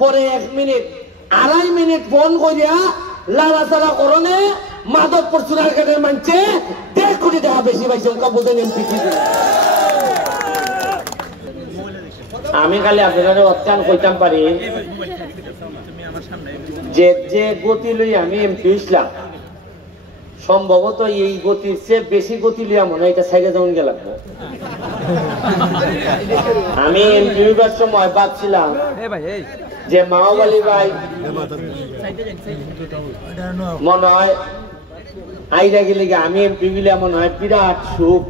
পরে 1 minute 2.5 minute phone করিয়া লালাচালা করনে মাধবপুর চুনারঘাটের মানছে 1.5 কোটি টাকা বেশি পাইছে ওকে বুঝেন এমপি। আমি খালি আপনাদের অত্যান কইতাম পারি যে যে গতি লই আমি এমপি হইছিলাম সম্ভবত এই গতির চেয়ে বেশি গতি লিয়া মনে হয় এটা সাইডে যেমন গেলাম। আমি এমপি হইবার সময় ভাবছিলাম যে মাওবালি ভাই মনে হয় আইরা গেলে আমি এমপি গেলে মনে হয় বিরাট সুখ,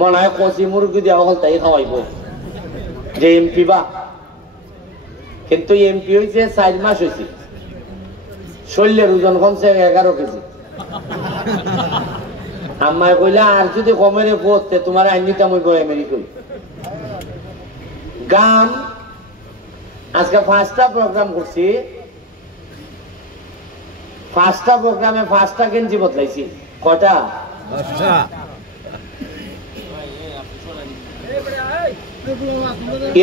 মনে হয় কচি মুরগি দেওয়া হল তাই খাওয়াইব যে এমপি বা। কিন্তু এমপি হয়েছে 4 মাস হয়েছে, শরীরের ওজন কমছে 11 কেজি। আমায় কইলা আর যদি কমেরে পড়তে তোমার আইনিতাম ওই বই আমেরিকা গান। আজকে 5টা প্রোগ্রাম করছি, 5টা প্রোগ্রামে 5টা গেঞ্জি বদলাইছি। কটা? 10টা।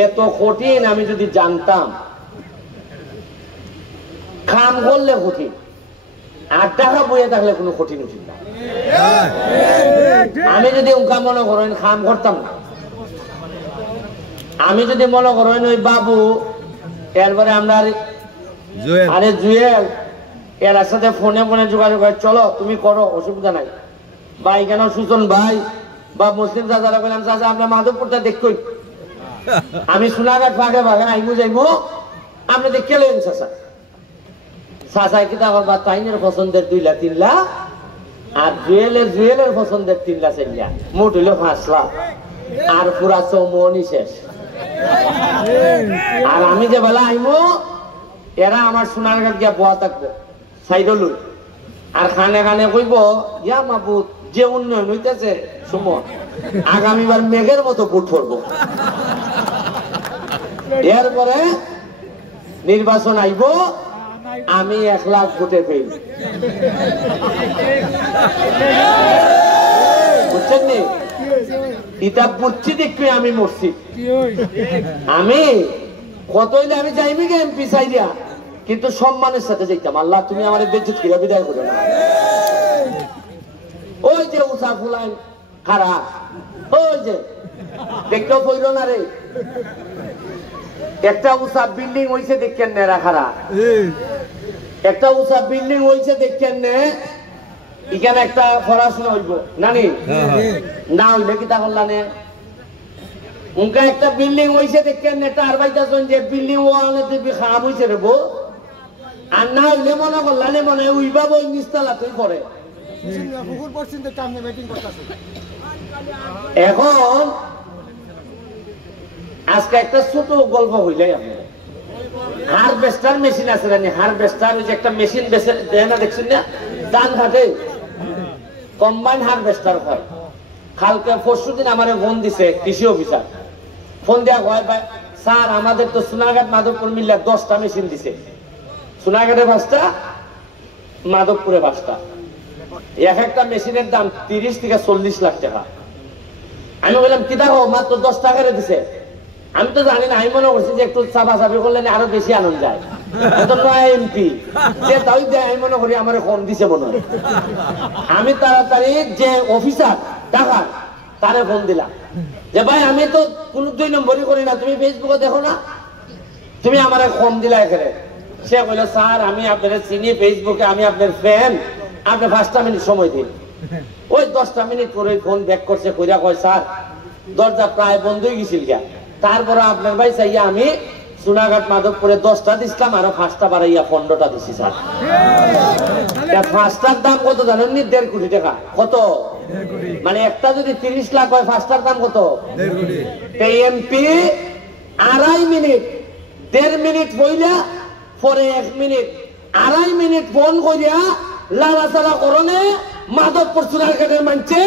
এত কঠিন আমি যদি জানতাম, খাম করলে কঠিন, আর টাকা বইয়ে থাকলে কোনো কঠিন উচিত না। আমি যদি উনকা মনে করেন খাম করতাম না, আমি যদি মনে করেন ওই বাবু এরপরে আমরা আরে জুয়েল এর সাথে ফোনে ফোনে যোগাযোগ করে চলো তুমি করো, অসুবিধা নাই ভাই। কেন সুজন ভাই বা মুসলিম চাচারা বললাম চাচা আপনার মাধবপুরটা দেখুন, আমি সোনাঘাট ফাঁকে ফাঁকে আইমু যাইবো, আপনি দেখে লেন চাচা। চাচাই কিতা করবা তাইনের পছন্দের 2 লাখ 3 লাখ আর জুয়েলের পছন্দের 3 লাখ 4 লাখ, মোট হইল 5 লাখ আর পুরা চৌমনি শেষ। আর আমি যে বেলা আইমো এরা আমার সোনারঘাট গিয়া বয়া থাকবো সাইডলু, আর খানে খানে কইব ইয়া মাবুদ যে উন্নয়ন হইতেছে সুমন আগামীবার মেঘের মতো ভোট পড়বো। এরপরে নির্বাচন আইব, আমি 1 লাখ ভোটে পেয়ে বুঝছেন নি? ইটা বুঝছি দেখবি আমি মরছি। আমি কত হইলে আমি যাইবি গে এমপি চাইয়া, কিন্তু সম্মানের সাথে যাইতাম। আল্লাহ তুমি আমার বেজ্জত করে বিদায় করে না। ওই যে উষা ফুলাইন খারা, ওই যে দেখতেও পইল না রে, একটা উষা বিল্ডিং হইছে দেখেন নেরা খারা, একটা উষা বিল্ডিং হইছে দেখেন নে, এখানে একটা পড়াশোনা হইব নানি না হইলে কি তা করলানে উনকা একটা বিল্ডিং হইছে দেখেন নে, তার বাইতাছেন যে বিল্ডিং ওয়ানে দিবি খাম হইছে রে বো, আর না হইলে মনে করলানে মনে উইবা বই নিস্তালা তুই করে। এখন আজকে একটা ছোট গল্প হইলে আপনার হারভেস্টার মেশিন আছে না, হারভেস্টার ওই যে একটা মেশিন বেছে দেয় না দেখছেন না ডান ঘাটে, কম্বাইন হারভেস্টার হয়। কালকে 4 দিন আমার ফোন দিছে কৃষি অফিসার, ফোন দেওয়া হয় স্যার আমাদের তো সোনারঘাট মাধবপুর মিল্লা 10টা মেশিন দিছে, সোনারঘাটে 5টা মাধবপুরে 5টা, এক একটা মেশিনের দাম 30 থেকে 40 লাখ টাকা। আমি বললাম কি দেখো মাত্র 10 টাকারে দিছে, আমি তো জানি না, আমি মনে করছি যে একটু চাপাচাপি করলে আরো বেশি আনন্দ যায়, এমপি যে তাই দেয় আমি মনে করি আমার কম দিছে মনে হয়। আমি তাড়াতাড়ি যে অফিসার টাকা তারে ফোন দিলাম যে ভাই আমি তো কোন 2 নম্বরই করি না, তুমি ফেসবুকে দেখো না, তুমি আমার কম দিলা এখানে। সে বলল স্যার আমি আপনার চিনি ফেসবুকে, আমি আপনার ফ্যান, আপনি 5টা মিনিট সময় দিন। ওই 10টা মিনিট করে ফোন ব্যাক করছে, কইরা কয় স্যার দরজা প্রায় বন্ধ হয়ে গেছিল গিয়া, তারপরে আপনার ভাই চাইয়া আমি সোনাঘাট মাধবপুরে 10টা দিছিলাম, আরো 5টা বাড়াইয়া 15টা দিছি স্যার। 5টার দাম কত জানেন নি? 1.5 কোটি টাকা। কত? মানে একটা যদি 30 লাখ হয় 5টার দাম কত? 1.5 কোটি। এমপি 2.5 মিনিট 1.5 মিনিট বইলা পরে 1 মিনিট 2.5 মিনিট ফোন করিয়া লালাচালা করনে মাধবপুর চুনারঘাটের মানছে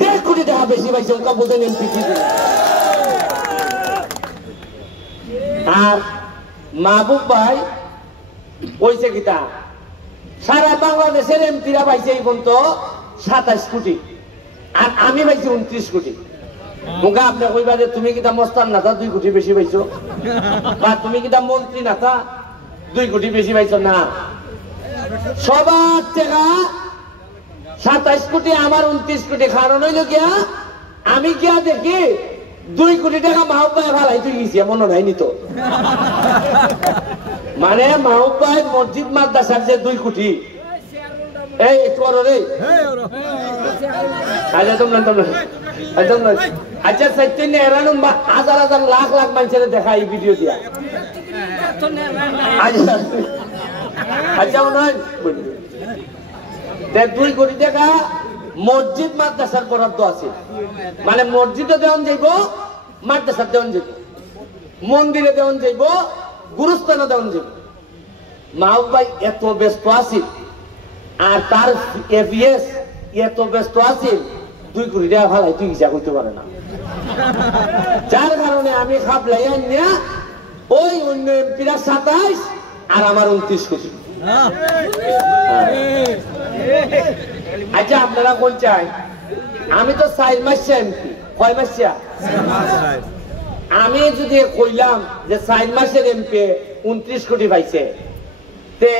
1.5 কোটি টাকা বেশি পাইছে ওকে বুঝেন এমপি। আর মাহবুব ভাই কইছে কিতা সারা বাংলাদেশের এমপিরা পাইছে এই পর্যন্ত 27 কোটি, আর আমি পাইছি 29 কোটি। মুখা আপনি কইবা যে তুমি কিতা মস্তান না 2 কোটি বেশি পাইছো, বা তুমি কিটা মন্ত্রী না তা 2 কোটি বেশি পাইছো না সবার টাকা 27 কোটি আমার 29 কোটি কারণ হইল গিয়া আমি গিয়া দেখি 2 কোটি টাকা মাহবুবাই ভালাই তুই গেছি মনে নাই নিত মানে মাহবুবাই মসজিদ মাদ্রাসার যে 2 কোটি এই করো রে আচ্ছা তোমরা আচ্ছা সত্যি এরানুম হাজার হাজার লাখ লাখ মানুষের দেখা এই ভিডিও দিয়া আচ্ছা মনে হয় 2 কোটি টাকা মসজিদ মাদ্রাসার বরাদ্দ আছে মানে মসজিদে দেওয়ান যাইব মাদ্রাসা দেওয়ান যাইব মন্দিরে দেওয়ান যাইব গুরুস্থানে দেওয়ান যাইব মাহবুবাই এত ব্যস্ত আছে আর তার এভিএস এত ব্যস্ত আছে 2 কোটি টাকা ভালাই তুই হিসাব করতে পারে না যার কারণে আমি খাবলাই আনিয়া ওই অন্য এমপিরা 27 আর আমার 29 কোটি আচ্ছা আপনারা কোন চাই আমি তো 4 মাস এমপি কয় মাস আমি যদি কইলাম যে 4 মাসের এমপি 29 কোটি পাইছে তে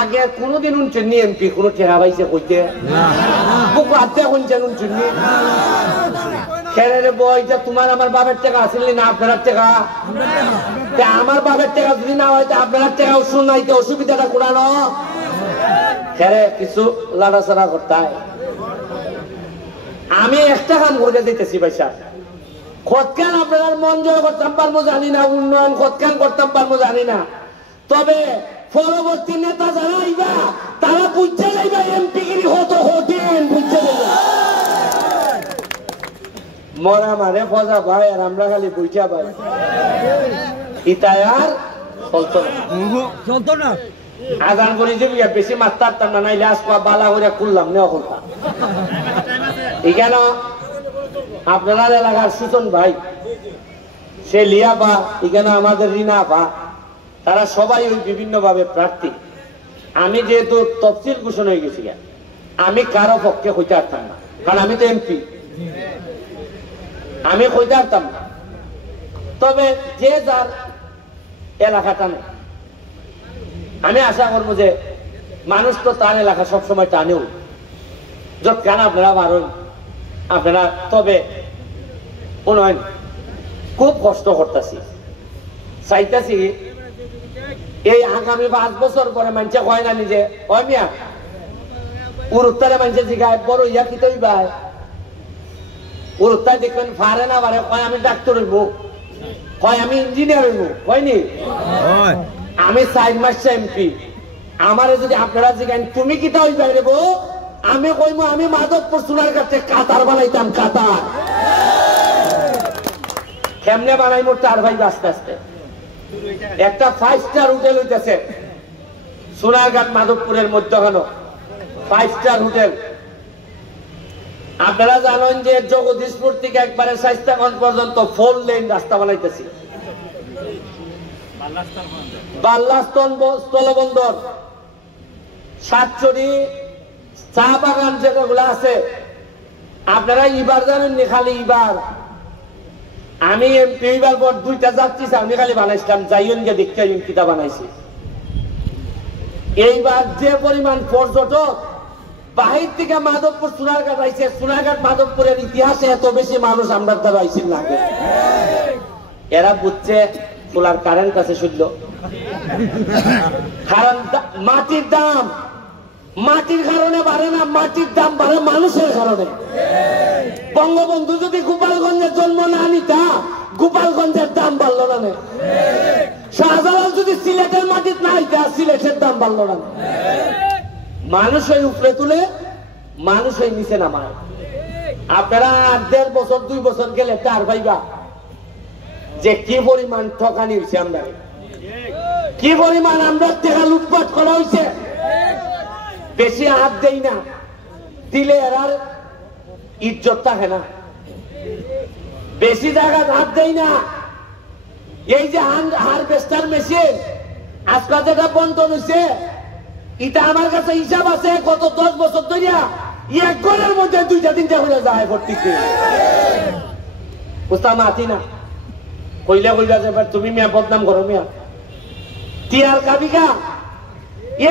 আগে কোনদিন 29 এমপি কোন টাকা পাইছে কইতে বুক হাতে কোনছেন 29 খেলে বই যে তোমার আমার বাবার টাকা আসল না আপনার টাকা আমার বাবার টাকা যদি না হয় আপনার টাকা শুনাইতে অসুবিধাটা কোরানো খেলে কিছু লাড়াচাড়া করতে হয় আমি একটা কাম করে দিতেছি পয়সা খতকান আপনার মন জয় করতাম পারবো জানি না উন্নয়ন খতকান করতাম পারবো জানি না তবে পরবর্তী নেতা যারা আইবা তারা বুঝতে যাইবা এমপি গিরি হতো হতেন বুঝতে যাইবা মরা মানে ফজা ভাই আর আমরা খালি বুঝা ভাই ইতায়ার চলতো না আজান করি যে বেশি মাত্রার না নাইলে আসবা বালা করে খুললাম না ওখানটা এখানে আপনার এলাকার সুজন ভাই সে লিয়া বা এখানে আমাদের রিনা বা তারা সবাই ওই বিভিন্ন ভাবে প্রার্থী আমি যেহেতু তফসিল ঘোষণা হয়ে গেছি আমি কারো পক্ষে হইতে পারতাম না কারণ আমি তো এমপি আমি হইতে পারতাম না তবে যে যার এলাকাটা নেই আমি আশা করবো যে মানুষ তো তার এলাকা সবসময় টানেও যত কেন আপনারা পারেন আপনারা তবে উন্নয়ন খুব কষ্ট করতেছি চাইতেছি এই আগামী 5 বছর পরে মানুষ কয় না নিজে কয় মিয়া উত্তরে মানুষের জিগায় বড় ইয়া কি তৈরি ভাই উত্তর দেখবেন পারে না পারে কয় আমি ডাক্তার হইব কয় আমি ইঞ্জিনিয়ার হইব কয়নি আমি 4 মাস এমপি আমারে যদি আপনারা জিগান তুমি কি তা হইবা রে বউ আমি কইমু আমি মাধবপুর সোনার কাছে কাতার বানাইতাম কাতার কেমনে বানাইমু তার ভাই আস্তে আস্তে একটা 5 স্টার হোটেল হইতেছে সোনারঘাট মাধবপুরের মধ্যখানে 5 স্টার হোটেল আপনারা জানেন যে জগদীশপুর থেকে একবারে শাইস্তাগঞ্জ পর্যন্ত 4 লেন রাস্তা বানাইতেছি বাল্লাস্তন স্থলবন্দর সাতচুরি চা বাগান যেগুলো আছে আপনারা এবার জানেন নি খালি এবার আমি এমপি হইবার পর 2টা যাত্রী আমি খালি বানাইছিলাম যাইন গিয়ে দেখতে কিতা বানাইছি এইবার যে পরিমাণ পর্যটক বাহির থেকে মাধবপুর সোনারঘাট আইছে সোনারঘাট মাধবপুরের ইতিহাসে এত বেশি মানুষ আমরা দ্বারা আইছিল না এরা বুঝছে সোলার কারেন্ট কাছে শুনল কারণ মাটির দাম মাটির কারণে বাড়ে না মাটির দাম বাড়ে মানুষের কারণে বঙ্গবন্ধু যদি গোপালগঞ্জের জন্ম না নিতা গোপালগঞ্জের দাম বাড়লো না শাহজালাল যদি সিলেটের মাটির না আইতা সিলেটের দাম বাড়লো না মানুষ ওই উপরে তুলে মানুষ ওই নিচে নামায় আপনারা 1.5 বছর 2 বছর গেলে তার ভাইবা যে কি পরিমাণ ঠকানি হয়েছে আমরা কি পরিমাণ আমরা টাকা লুটপাট করা হয়েছে বেশি হাত দেই না দিলে এরার ইজ্জত থাকে না বেশি জায়গা হাত দেই না এই যে হারভেস্টার মেশিন আজকাল যেটা বন্টন হয়েছে এটা আমার কাছে হিসাব আছে গত 10 বছর ধরিয়া এক ঘরের মধ্যে 2টা 3টা হয়ে যায় ভর্তিতে বুঝতাম আছি না কইলা কইলা যাবার তুমি মিয়া বদনাম করো মিয়া তিয়ার কাবিকা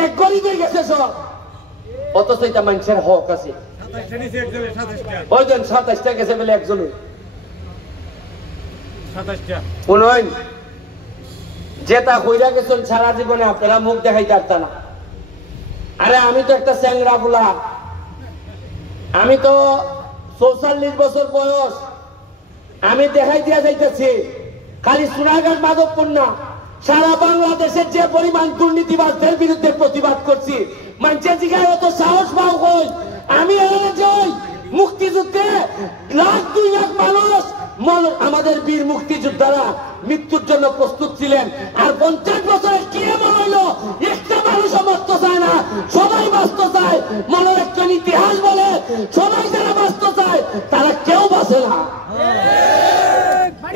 এক গলি হয়ে গেছে সব অথচ এটা মানুষের হক আছে ওই জন 27টা গেছে বলে একজনে 27টা শুনুন যেটা কইরা গেছেন সারা জীবনে আপনারা মুখ দেখাইতে পারতেন না আরে আমি তো একটা চ্যাংরা বুলা আমি তো 44 বছর বয়স আমি দেখাই দিয়া যাইতেছি খালি সোনারঘাট মাধবপুর না সারা বাংলাদেশের যে পরিমাণ দুর্নীতিবাজদের বিরুদ্ধে প্রতিবাদ করছি মানুষের জিগায় অত সাহস পাও কই আমি যাই মুক্তিযুদ্ধে লাখ 2 লাখ মানুষ আমাদের বীর মুক্তিযোদ্ধারা মৃত্যুর জন্য প্রস্তুত ছিলেন আর 50 বছরের কি এমন হইলো একটা মানুষ বাঁচতে চায় না সবাই বাঁচতে চায় মনের একটা ইতিহাস বলে সবাই যারা বাঁচতে চায় তারা কেউ বাঁচে না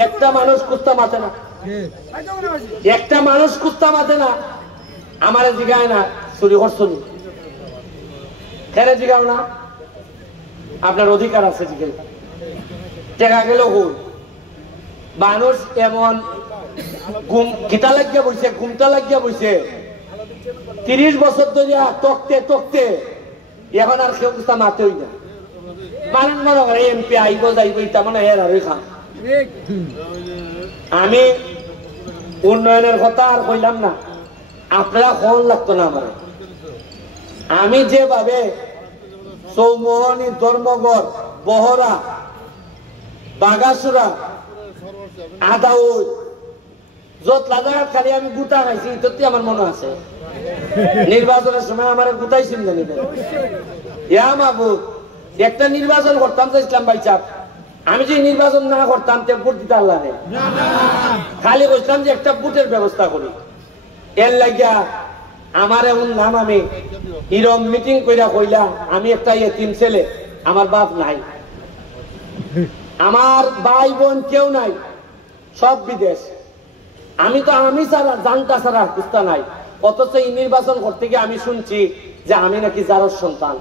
একটা মানুষ কুত্তা মাথে না একটা মানুষ কুত্তা মাথে না আমার জিগায় না চুরি করছনি কেন জিগাও না আপনার অধিকার আছে জিগাই টেকা গেল হুল মানুষ এমন ঘিতা লাগিয়া বইছে ঘুমটা লাগিয়া বইছে 30 বছর ধরে তকতে তকতে এখন আর কেউ কুস্তা মাতেই না মানুষ মনে করে এমপি আইব যাইব ইটা মানে এর আর খান আমি উন্নয়নের কথা আর কইলাম না আপনারা ফোন লাগতো না আমার আমি যেভাবে চৌমোহনী ধর্মগড় বহরা বাগাসুরা আদাউদ যত লাগাত খালি আমি গুতা খাইছি ইততে আমার মনে আছে নির্বাচনের সময় আমার গুতাইছিল না ইয়া মাহবুব একটা নির্বাচন করতাম তো ইসলাম ভাই চাপ আমি যে নির্বাচন না করতাম তে ভোট দিতে আল্লাহ রে খালি বলতাম যে একটা ভোটের ব্যবস্থা করি এর লাগিয়া আমার এমন নাম আমি ইরম মিটিং কইরা কইলা আমি একটা এতিম ছেলে আমার বাপ নাই আমার ভাই বোন কেউ নাই সব বিদেশ আমি তো আমি ছাড়া জানটা ছাড়া কুস্তা নাই অথচ এই নির্বাচন করতে গিয়ে আমি শুনছি যে আমি নাকি জারর সন্তান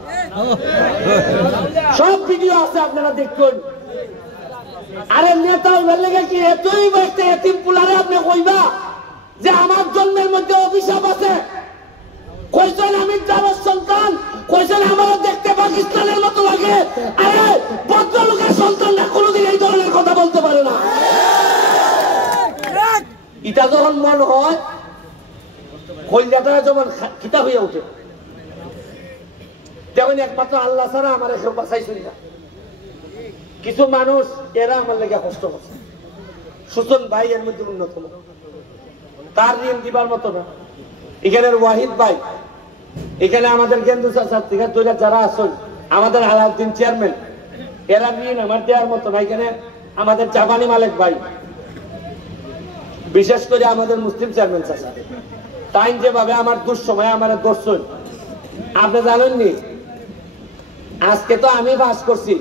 সব ভিডিও আছে আপনারা দেখুন আরে নেতা লেগে কি এতই ব্যক্তি এতিম পুলারে আপনি কইবা যে আমার জন্মের মধ্যে অভিশাপ আছে কইছেন আমি জারর সন্তান কইছেন আমার দেখতে পাকিস্তানের মতো লাগে আরে ভদ্রলোকের সন্তানরা কোনোদিন এই ধরনের কথা বলতে পারে না এটা যখন মন হয় কইলাটা যখন খিতা হইয়া উঠে তখন একমাত্র আল্লাহ ছাড়া আমার কেউ বাঁচাইছিল না কিছু মানুষ এরা আমার লেগে কষ্ট করছে সুজন ভাই এর মধ্যে অন্যতম তার ঋণ দিবার মতো না এখানের ওয়াহিদ ভাই এখানে আমাদের কেন্দ্র ছাত্রীরা যারা আছেন আমাদের আলাউদ্দিন চেয়ারম্যান এরা ঋণ আমার দেওয়ার মতো না এখানে আমাদের জাপানি মালিক ভাই বিশেষ করে আমাদের মুসলিম চেয়ারম্যান চাচা তাই যেভাবে আমার দুঃসময় আমার দর্শন আপনি জানেননি আজকে তো আমি বাস করছি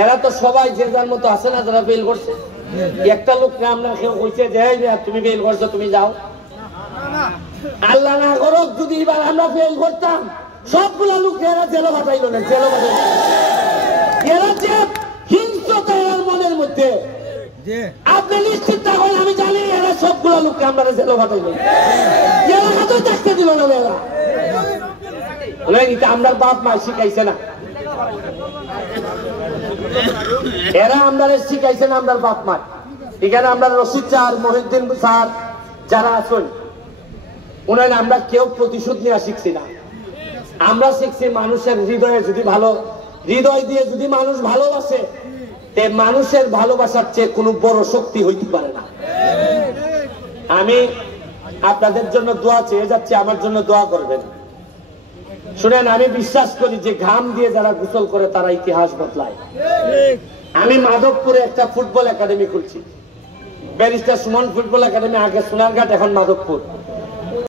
এরা তো সবাই যে যার মতো আছে না যারা ফেল করছে একটা লোক আমরা কেউ কইছে যে তুমি ফেল করছো তুমি যাও আল্লাহ না করুক যদি এবার আমরা ফেল করতাম সবগুলা লোক এরা জেলে পাঠাইল না জেলে পাঠাইল এরা যে হিংস্রতা এর মনের মধ্যে আপনি নিশ্চিত থাকুন আমি জানি এরা সবগুলা লোককে আমরা জেলে পাঠাইল এরা হাতেও দেখতে দিল না এরা এটা আমরা বাপ মা শিখাইছে না এরা আমরা শিখাইছে না আমরা বাপ মা এখানে আমরা রশিদ স্যার মহিউদ্দিন স্যার যারা আছেন উনার আমরা কেউ প্রতিশোধ নেওয়া শিখছি না আমরা শিখছি মানুষের হৃদয়ে যদি ভালো হৃদয় দিয়ে যদি মানুষ ভালোবাসে তে মানুষের ভালোবাসার চেয়ে কোনো বড় শক্তি হইতে পারে না আমি আপনাদের জন্য দোয়া চেয়ে যাচ্ছি আমার জন্য দোয়া করবেন শুনেন আমি বিশ্বাস করি যে ঘাম দিয়ে যারা গোসল করে তারা ইতিহাস বদলায় আমি মাধবপুরে একটা ফুটবল একাডেমি খুলছি ব্যারিস্টার সুমন ফুটবল একাডেমি আগে সোনারঘাট এখন মাধবপুর